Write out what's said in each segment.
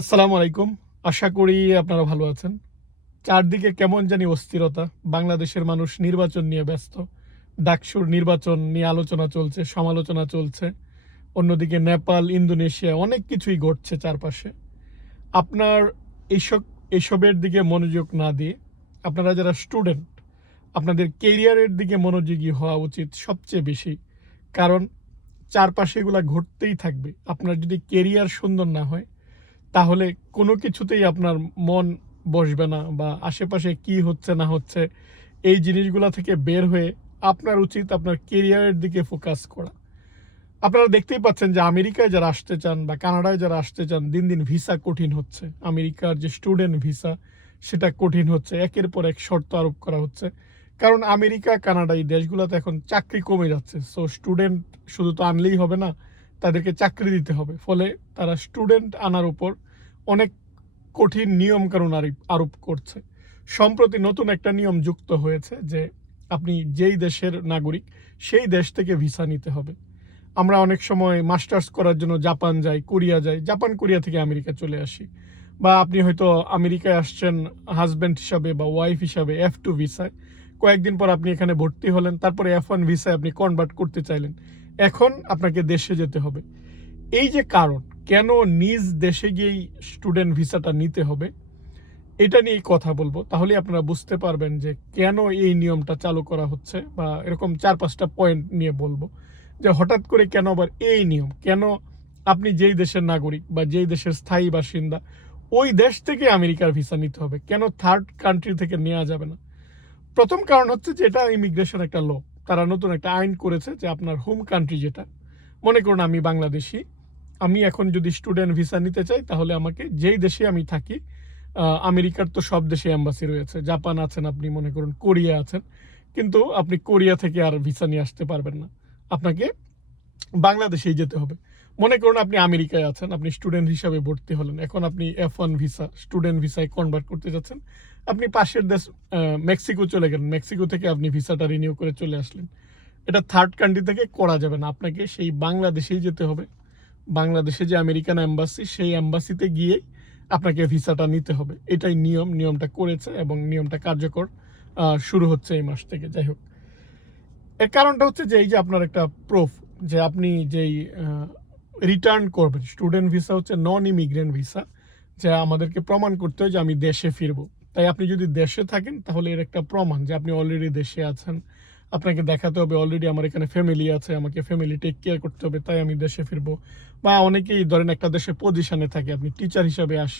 আসসালামু আলাইকুম। আশা করি আপনারা ভালো আছেন। চারদিকে কেমন জানি অস্থিরতা। বাংলাদেশের মানুষ নির্বাচন নিয়ে ব্যস্ত। ডাকসুর নির্বাচন নিয়ে আলোচনা চলছে, সমালোচনা চলছে। অন্যদিকে নেপাল, ইন্দোনেশিয়া অনেক কিছুই ঘটছে চারপাশে। আপনার এইসব এইসবের দিকে মনোযোগ না দিয়ে আপনারা যারা স্টুডেন্ট, আপনাদের কেরিয়ারের দিকে মনোযোগী হওয়া উচিত সবচেয়ে বেশি। কারণ চারপাশে এগুলা ঘটতেই থাকবে। আপনার যদি কেরিয়ার সুন্দর না হয় তাহলে কোনো কিছুতেই আপনার মন বসবে না বা আশেপাশে কি হচ্ছে না হচ্ছে, এই জিনিসগুলা থেকে বের হয়ে আপনার উচিত আপনার কেরিয়ারের দিকে ফোকাস করা। আপনারা দেখতেই পাচ্ছেন যে আমেরিকায় যারা আসতে চান বা কানাডায় যারা আসতে চান, দিন দিন ভিসা কঠিন হচ্ছে। আমেরিকার যে স্টুডেন্ট ভিসা সেটা কঠিন হচ্ছে। একের পর এক শর্ত আরোপ করা হচ্ছে। কারণ আমেরিকা, কানাডা এই দেশগুলোতে এখন চাকরি কমে যাচ্ছে। সো স্টুডেন্ট শুধু তো আনলেই হবে না তাদেরকে চাকরি দিতে হবে। ফলে তারা স্টুডেন্ট আনার উপর অনেক কঠিন নিয়ম কানুন আরোপ- আরোপ করছে। সম্প্রতি নতুন একটা নিয়ম যুক্ত হয়েছে যে আপনি যেই দেশের নাগরিক, সেই দেশ থেকে ভিসা নিতে হবে। আমরা অনেক সময় মাস্টার্স করার জন্য জাপান যাই, কোরিয়া যাই, জাপান, কোরিয়া থেকে আমেরিকা চলে আসি। বা আপনি হয়তো আমেরিকায় আসছেন হাজব্যান্ড হিসাবে বা ওয়াইফ হিসাবে এফ টু ভিসায় কয়েকদিন পর আপনি এখানে ভর্তি হলেন, তারপরে এফ ওয়ান ভিসায় আপনি কনভার্ট করতে চাইলেন। এখন আপনাকে দেশে যেতে হবে। এই যে কারণ, কেন নিজ দেশে গিয়েই স্টুডেন্ট ভিসাটা নিতে হবে, এটা নিয়েই কথা বলব। তাহলে আপনারা বুঝতে পারবেন যে কেন এই নিয়মটা চালু করা হচ্ছে বা এরকম চার পাঁচটা পয়েন্ট নিয়ে বলব। যে হঠাৎ করে কেন আবার এই নিয়ম? কেন আপনি যেই দেশের নাগরিক বা যেই দেশের স্থায়ী বাসিন্দা, ওই দেশ থেকে আমেরিকার ভিসা নিতে হবে? কেন থার্ড কান্ট্রি থেকে নেওয়া যাবে না? প্রথম কারণ হচ্ছে যে এটা ইমিগ্রেশন একটা ল তারা নতুন একটা আইন করেছে যে আপনার হোম কান্ট্রি যেটা, মনে করুন আমি বাংলাদেশি, আমি এখন যদি স্টুডেন্ট ভিসা নিতে চাই, তাহলে আমাকে যেই দেশে আমি থাকি আমেরিকার তো সব দেশে অ্যাম্বাসি রয়েছে, জাপান আছেন আপনি, মনে করুন কোরিয়া আছেন, কিন্তু আপনি কোরিয়া থেকে আর ভিসা নিয়ে আসতে পারবেন না। আপনাকে বাংলাদেশেই যেতে হবে। মনে করুন আপনি আমেরিকায় আছেন, আপনি স্টুডেন্ট হিসাবে ভর্তি হলেন, এখন আপনি এফ ওয়ান ভিসা স্টুডেন্ট ভিসায় কনভার্ট করতে যাচ্ছেন, আপনি পাশের দেশ মেক্সিকো চলে গেলেন, মেক্সিকো থেকে আপনি ভিসাটা রিনিউ করে চলে আসলেন। এটা থার্ড কান্ট্রি থেকে করা যাবে না, আপনাকে সেই বাংলাদেশেই যেতে হবে, বাংলাদেশে যে আমেরিকান অ্যাম্বাসি সেই অ্যাম্বাসিতে গিয়েই আপনাকে ভিসাটা নিতে হবে। এটাই নিয়ম, নিয়মটা করেছে এবং নিয়মটা কার্যকর শুরু হচ্ছে এই মাস থেকে, যাই হোক। এর কারণটা হচ্ছে যে, এই যে আপনার একটা প্রুফ যে আপনি যেই রিটার্ন করবেন স্টুডেন্ট ভিসা হচ্ছে নন ইমিগ্রেন্ট ভিসা যা আমাদেরকে প্রমাণ করতে হয় যে আমি দেশে ফিরবো। তাই আপনি যদি দেশে থাকেন, তাহলে এর একটা প্রমাণ যে আপনি অলরেডি দেশে আছেন। আপনাকে দেখাতে হবে অলরেডি আমার এখানে ফ্যামিলি আছে, আমাকে ফ্যামিলি টেক কেয়ার করতে হবে, তাই আমি দেশে ফিরবো। বা অনেকেই ধরেন একটা দেশে পজিশনে থাকে, আপনি টিচার হিসাবে আস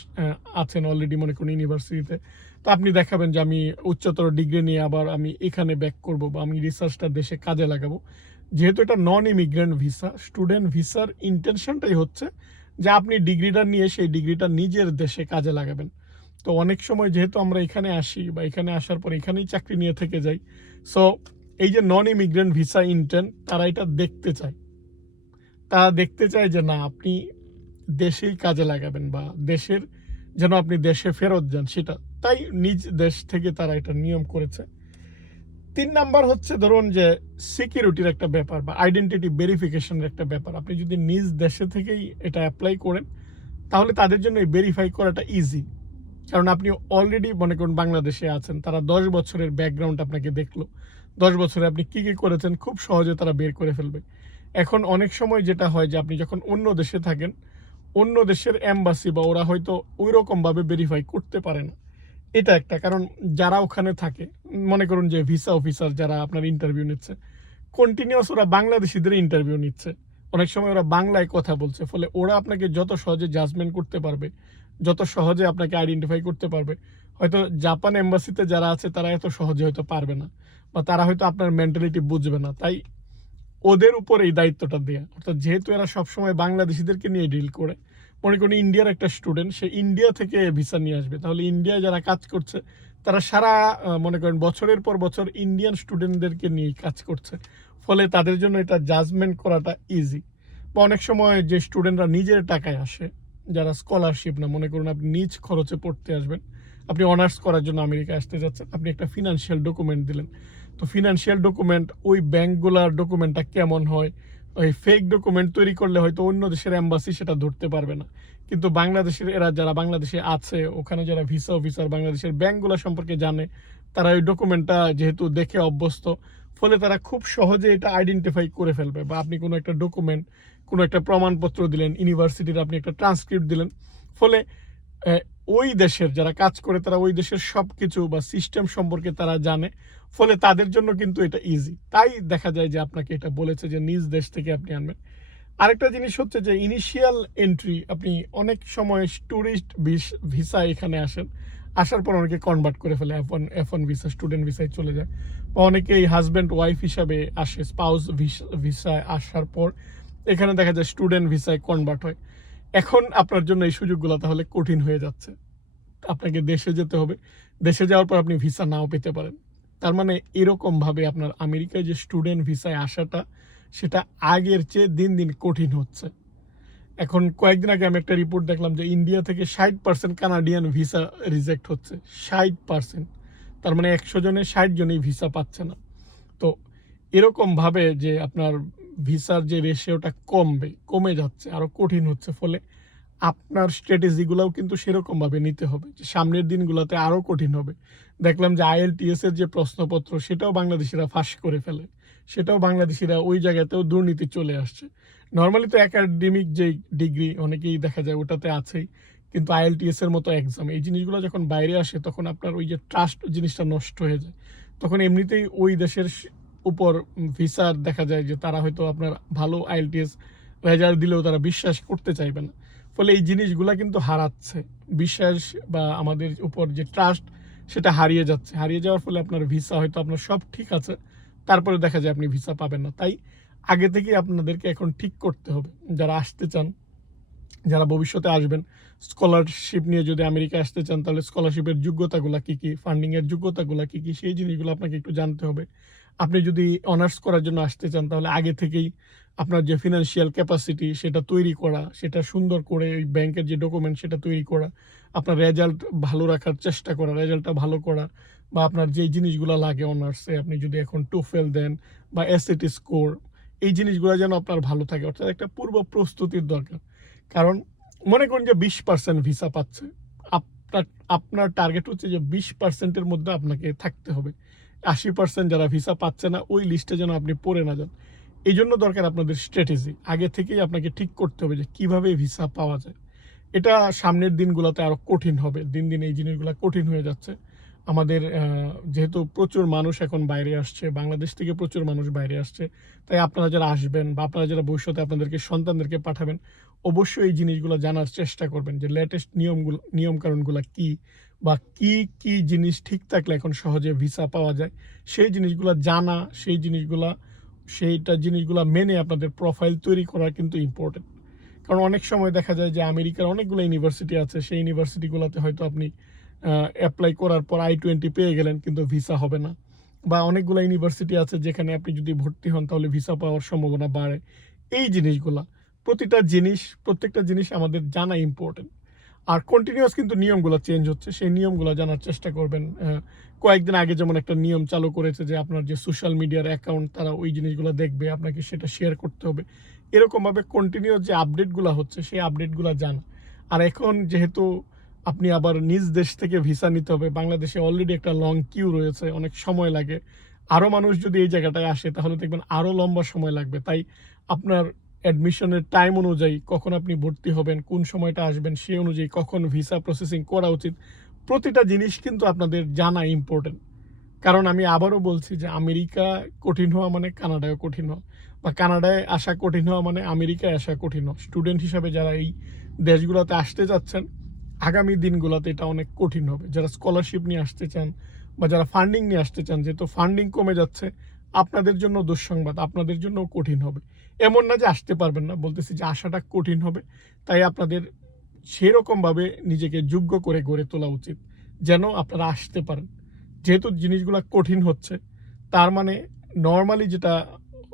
আছেন অলরেডি মনে করুন ইউনিভার্সিটিতে তো আপনি দেখাবেন যে আমি উচ্চতর ডিগ্রি নিয়ে আবার আমি এখানে ব্যাক করব বা আমি রিসার্চটা দেশে কাজে লাগাবো। যেহেতু এটা নন ইমিগ্রেন্ট ভিসা স্টুডেন্ট ভিসার ইন্টেনশনটাই হচ্ছে যে আপনি ডিগ্রিটা নিয়ে সেই ডিগ্রিটা নিজের দেশে কাজে লাগাবেন। তো অনেক সময় যেহেতু আমরা এখানে আসি বা এখানে আসার পর এখানেই চাকরি নিয়ে থেকে যাই সো এই যে নন ইমিগ্রেন্ট ভিসা ইন্টেন তারা এটা দেখতে চায়। তারা দেখতে চায় যে না, আপনি দেশেই কাজে লাগাবেন বা দেশের যেন আপনি দেশে ফেরত যান, সেটা। তাই নিজ দেশ থেকে তারা এটা নিয়ম করেছে। তিন নাম্বার হচ্ছে ধরুন যে সিকিউরিটির একটা ব্যাপার বা আইডেন্টিটি ভেরিফিকেশনের একটা ব্যাপার। আপনি যদি নিজ দেশে থেকেই এটা অ্যাপ্লাই করেন, তাহলে তাদের জন্য এই ভেরিফাই করাটা ইজি কারণ আপনি অলরেডি মনে করুন বাংলাদেশে আছেন, তারা দশ বছরের ব্যাকগ্রাউন্ড আপনাকে দেখল। দশ বছরে আপনি কি কি করেছেন, খুব সহজে তারা বের করে ফেলবে। এখন অনেক সময় যেটা হয় যে আপনি যখন অন্য দেশে থাকেন, অন্য দেশের অ্যাম্বাসি বা ওরা হয়তো ওই রকমভাবে ভেরিফাই করতে পারে না। এটা একটা, কারণ যারা ওখানে থাকে, মনে করুন যে ভিসা অফিসার যারা আপনার ইন্টারভিউ নিচ্ছে কন্টিনিউস ওরা বাংলাদেশিদের ইন্টারভিউ নিচ্ছে। অনেক সময় ওরা বাংলায় কথা বলছে, ফলে ওরা আপনাকে যত সহজে জাজমেন্ট করতে পারবে, যত সহজে আপনাকে আইডেন্টিফাই করতে পারবে, হয়তো জাপান এম্বাসিতে যারা আছে, তারা এত সহজে হয়তো পারবে না, বা তারা হয়তো আপনার মেন্টালিটি বুঝবে না। তাই ওদের উপর এই দায়িত্বটা দেয়া, অর্থাৎ যেহেতু এরা সবসময় বাংলাদেশিদেরকে নিয়ে ডিল করে মনে করুন ইন্ডিয়ার একটা স্টুডেন্ট সে ইন্ডিয়া থেকে ভিসা নিয়ে আসবে। তাহলে ইন্ডিয়ায় যারা কাজ করছে, তারা সারা মনে করেন বছরের পর বছর ইন্ডিয়ান স্টুডেন্টদেরকে নিয়ে কাজ করছে। ফলে তাদের জন্য এটা জাজমেন্ট করাটা ইজি বা অনেক সময় যে স্টুডেন্টরা নিজের টাকায় আসে, যারা স্কলারশিপ না, মনে করুন আপনি নিজ খরচে পড়তে আসবেন, আপনি অনার্স করার জন্য আমেরিকা আসতে যাচ্ছেন, আপনি একটা ফিনান্সিয়াল ডকুমেন্ট দিলেন। তো ফিনান্সিয়াল ডকুমেন্ট ওই ব্যাংকগুলার ডকুমেন্টটা কেমন হয়? ওই ফেক ডকুমেন্ট তৈরি করলে হয়তো অন্য দেশের এম্বাসি সেটা ধরতে পারবে না। কিন্তু বাংলাদেশের এরা যারা বাংলাদেশে আছে, ওখানে যারা ভিসা অফিসার বাংলাদেশের ব্যাংকগুলো সম্পর্কে জানে, তারা ওই ডকুমেন্টটা যেহেতু দেখে অভ্যস্ত, ফলে তারা খুব সহজে এটা আইডেন্টিফাই করে ফেলবে। বা আপনি কোনো একটা ডকুমেন্ট কোনো একটা প্রমাণপত্র দিলেন ইউনিভার্সিটির আপনি একটা ট্রান্সক্রিপ্ট দিলেন, ফলে ওই দেশের যারা কাজ করে, তারা ওই দেশের সব কিছু বা সিস্টেম সম্পর্কে তারা জানে। ফলে তাদের জন্য কিন্তু এটা ইজি তাই দেখা যায় যে আপনাকে এটা বলেছে যে নিজ দেশ থেকে আপনি আনবেন। আরেকটা জিনিস হচ্ছে যে ইনিশিয়াল এন্ট্রি আপনি অনেক সময় ট্যুরিস্ট ভিসা এখানে আসেন। আসার পর অনেকে কনভার্ট করে ফেলে F one F one visa student ভিসায় চলে যায়। বা অনেকেই হাজব্যান্ড ওয়াইফ হিসাবে আসে স্পাউস ভিসায় আসার পর। এখানে দেখা যায় স্টুডেন্ট ভিসায় কনভার্ট হয়। এখন আপনার জন্য এই সুযোগগুলো তাহলে কঠিন হয়ে যাচ্ছে। আপনাকে দেশে যেতে হবে। দেশে যাওয়ার পর আপনি ভিসা নাও পেতে পারেন। তার মানে এরকম ভাবে আপনার আমেরিকায় যে স্টুডেন্ট ভিসায় আসাটা, সেটা আগের চেয়ে দিন দিন কঠিন হচ্ছে। এখন কয়েকদিন আগে আমি একটা রিপোর্ট দেখলাম যে ইন্ডিয়া থেকে ষাট পার্সেন্ট কানাডিয়ান ভিসা রিজেক্ট হচ্ছে। ষাট পার্সেন্ট তার মানে একশো জনে ষাট জনই ভিসা পাচ্ছে না। তো এরকম ভাবে যে আপনার ভিসার যে রেশিওটা কমবে, কমে যাচ্ছে, আরও কঠিন হচ্ছে ফলে আপনার স্ট্র্যাটেজিগুলোও কিন্তু সেরকমভাবে নিতে হবে, যে সামনের দিনগুলোতে আরও কঠিন হবে। দেখলাম যে আইএলটিএস এর যে প্রশ্নপত্র, সেটাও বাংলাদেশিরা ফাঁস করে ফেলে। সেটাও বাংলাদেশিরা ওই জায়গাতেও দুর্নীতি চলে আসছে। নর্মালি তো একাডেমিক যে ডিগ্রি অনেকেই দেখা যায় ওটাতে আছেই, কিন্তু আইএলটিএস এর মতো এক্সাম এই জিনিসগুলো যখন বাইরে আসে, তখন আপনার ওই যে ট্রাস্ট জিনিসটা নষ্ট হয়ে যায়। তখন এমনিতেই ওই দেশের উপর ভিসার দেখা যায় যে তারা হয়তো আপনার ভালো আইএলটিএস রেজাল্ট দিলেও তারা বিশ্বাস করতে চাইবে না। ফলে এই জিনিসগুলা কিন্তু হারাচ্ছে। বিশ্বাস বা আমাদের উপর যে ট্রাস্ট সেটা হারিয়ে যাচ্ছে। হারিয়ে যাওয়ার ফলে আপনার ভিসা হয়তো আপনার সব ঠিক আছে, তারপরে দেখা যায় আপনি ভিসা পাবেন না। তাই আগে থেকেই আপনাদেরকে এখন ঠিক করতে হবে। যারা আসতে চান, যারা ভবিষ্যতে আসবেন স্কলারশিপ নিয়ে যদি আমেরিকা আসতে চান, তাহলে স্কলারশিপের যোগ্যতাগুলো কী কী ফান্ডিংয়ের যোগ্যতাগুলো কী কী, সেই জিনিসগুলো আপনাকে একটু জানতে হবে। আপনি যদি অনার্স করার জন্য আসতে চান, তাহলে আগে থেকেই আপনার যে ফিনান্সিয়াল ক্যাপাসিটি সেটা তৈরি করা, সেটা সুন্দর করে ওই ব্যাংকের যে ডকুমেন্ট সেটা তৈরি করা, আপনার রেজাল্ট ভালো রাখার চেষ্টা করা রেজাল্টটা ভালো করা, বা আপনার যেই জিনিসগুলো লাগে অনার্সে আপনি যদি এখন টুফেল দেন বা এসএটি স্কোর এই জিনিসগুলো যেন আপনার ভালো থাকে, অর্থাৎ একটা পূর্ব প্রস্তুতির দরকার। কারণ মনে করুন যে বিশ পার্সেন্ট ভিসা পাচ্ছে, আপনার আপনার টার্গেট হচ্ছে যে বিশ পার্সেন্টের মধ্যে আপনাকে থাকতে হবে। আশি পার্সেন্ট যারা ভিসা পাচ্ছে না, ওই লিস্টে যেন আপনি পড়ে না যান। এই জন্য দরকার আপনাদের স্ট্র্যাটেজি আগে থেকেই আপনাকে ঠিক করতে হবে যে কীভাবে ভিসা পাওয়া যায়। এটা সামনের দিনগুলোতে আরও কঠিন হবে। দিন দিন এই জিনিসগুলো কঠিন হয়ে যাচ্ছে। আমাদের যেহেতু প্রচুর মানুষ এখন বাইরে আসছে, বাংলাদেশ থেকে প্রচুর মানুষ বাইরে আসছে, তাই আপনারা যারা আসবেন বা আপনারা যারা ভবিষ্যতে আপনাদেরকে সন্তানদেরকে পাঠাবেন, অবশ্যই এই জিনিসগুলো জানার চেষ্টা করবেন যে লেটেস্ট নিয়মগুলো নিয়ম কানুনগুলো কি বা কি কি জিনিস ঠিক থাকলে এখন সহজে ভিসা পাওয়া যায়। সেই জিনিসগুলো জানা, সেই জিনিসগুলা সেইটা জিনিসগুলো মেনে আপনাদের প্রোফাইল তৈরি করা কিন্তু ইম্পর্টেন্ট কারণ অনেক সময় দেখা যায় যে আমেরিকার অনেকগুলো ইউনিভার্সিটি আছে, সেই ইউনিভার্সিটিগুলোতে হয়তো আপনি অ্যাপ্লাই করার পর আই টোয়েন্টি পেয়ে গেলেন কিন্তু ভিসা হবে না। বা অনেকগুলো ইউনিভার্সিটি আছে যেখানে আপনি যদি ভর্তি হন তাহলে ভিসা পাওয়ার সম্ভাবনা বাড়ে। এই জিনিসগুলা, প্রতিটা জিনিস, প্রত্যেকটা জিনিস আমাদের জানা ইম্পর্টেন্ট আর কন্টিনিউয়াস কিন্তু নিয়মগুলো চেঞ্জ হচ্ছে। সেই নিয়মগুলো জানার চেষ্টা করবেন। কয়েকদিন আগে যেমন একটা নিয়ম চালু করেছে যে আপনার যে সোশ্যাল মিডিয়ার অ্যাকাউন্ট তারা ওই জিনিসগুলো দেখবে, আপনাকে সেটা শেয়ার করতে হবে। এরকমভাবে কন্টিনিউয়াস যে আপডেটগুলো হচ্ছে, সেই আপডেটগুলো জানা। আর এখন যেহেতু আপনি আবার নিজ দেশ থেকে ভিসা নিতে হবে, বাংলাদেশে অলরেডি একটা লং কিউ রয়েছে, অনেক সময় লাগে। আরও মানুষ যদি এই জায়গাটায় আসে, তাহলে দেখবেন আরও লম্বা সময় লাগবে। তাই আপনার অ্যাডমিশনের টাইম অনুযায়ী কখন আপনি ভর্তি হবেন, কোন সময়টা আসবেন, সে অনুযায়ী কখন ভিসা প্রসেসিং করা উচিত, প্রতিটা জিনিস কিন্তু আপনাদের জানা ইম্পর্টেন্ট কারণ আমি আবারও বলছি যে আমেরিকা কঠিন হওয়া মানে কানাডায় কঠিন হওয়া, বা কানাডায় আসা কঠিন হওয়া মানে আমেরিকায় আসা কঠিন হওয়া। স্টুডেন্ট হিসাবে যারা এই দেশগুলোতে আসতে যাচ্ছেন, আগামী দিনগুলোতে এটা অনেক কঠিন হবে। যারা স্কলারশিপ নিয়ে আসতে চান, বা যারা ফান্ডিং নিয়ে আসতে চান, যেহেতু ফান্ডিং কমে যাচ্ছে, আপনাদের জন্য দুঃসংবাদ, আপনাদের জন্য কঠিন হবে। এমন না যে আসতে পারবেন না, বলতেছি যে আসাটা কঠিন হবে। তাই আপনাদের সেরকমভাবে নিজেকে যোগ্য করে গড়ে তোলা উচিত, যেন আপনারা আসতে পারেন। যেহেতু জিনিসগুলো কঠিন হচ্ছে, তার মানে নর্মালি যেটা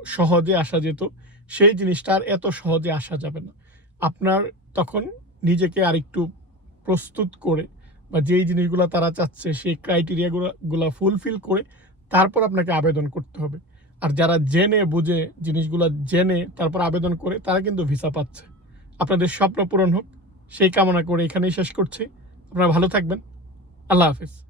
সহজে আসা যেত, সেই জিনিসটা আর এত সহজে আসা যাবে না। আপনার তখন নিজেকে আরেকটু প্রস্তুত করে বা যেই জিনিসগুলো তারা চাচ্ছে, সেই ক্রাইটেরিয়াগুলো গুলা ফুলফিল করে তারপর আপনাকে আবেদন করতে হবে। আর যারা জেনে, বুঝে জিনিসগুলো জেনে তারপর আবেদন করে তারা কিন্তু ভিসা পাচ্ছে। আপনাদের স্বপ্ন পূরণ হোক। সেই কামনা করে এখানেই শেষ করছি। আপনারা ভালো থাকবেন। আল্লাহ হাফিজ।